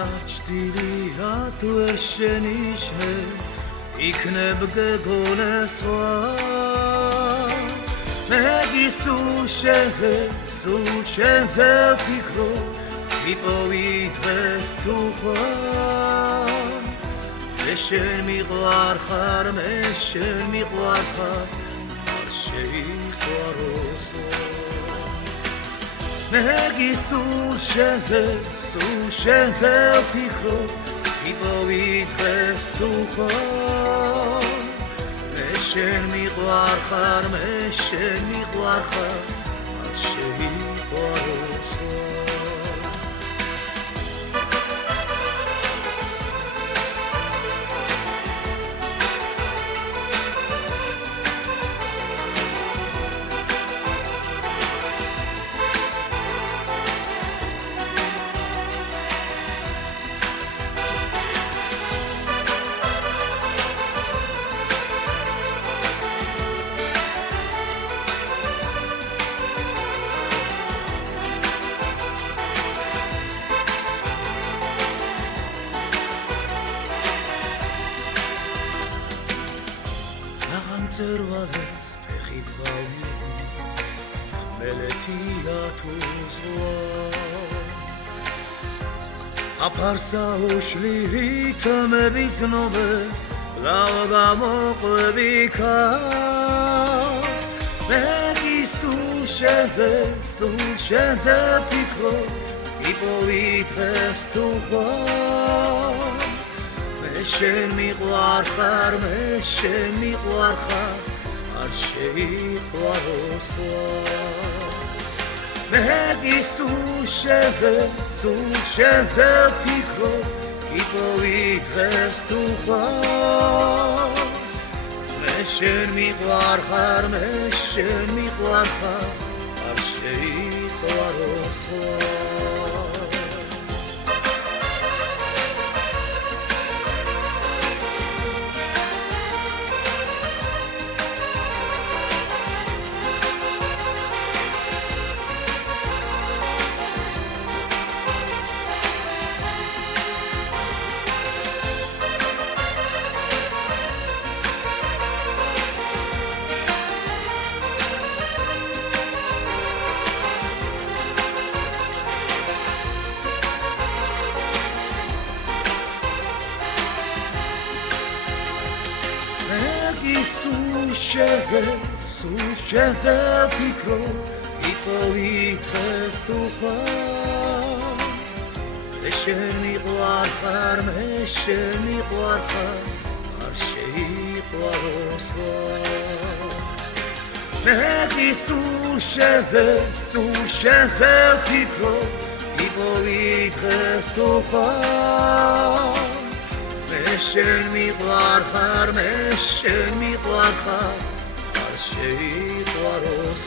საჭდილია თუ ვერ შენიშნე იქნებ გეგონე სხვა მე გისულ შენზე ვფიქრო იპოვი დღეს თუ ხარ მე შენ მიყვარხარ მე შენ მიყვარხარ არ შეიყვაროს მე გისულ შენზე ვფიქრო იპოვი დღეს თუ ხარ მე შენ მიყვარხარ მე შენ მიყვარხარ არ შეიყვაროს წერვალებს ფეხით გავიდი მელეთია თუ ზღვა აფარსა უშლი რითმები ზნობებს ლავა გამოყვები ქარ მე გისულ შენზე ვფიქრო იპოვი დღეს თუ ხარ მე შენ მიყვარხარ მე შენ მიყვარხარ არ შეიყვაროს მე გისულ შენზე ვფიქრო იპოვი დღეს თუ ხარ მე შენ მიყვარხარ მე შენ მიყვარხარ არ შეიყვაროს გისულ შენზე ვფიქრო იპოვი დღეს თუ ხარ მე შენ მიყვარხარ მე შენ მიყვარხარ არ შეიყვაროს მე გისულ შენზე ვფიქრო იპოვი დღეს თუ ხარ მე შენ მიყვარხარ მე შენ მიყვარხარ არ შეიყვაროს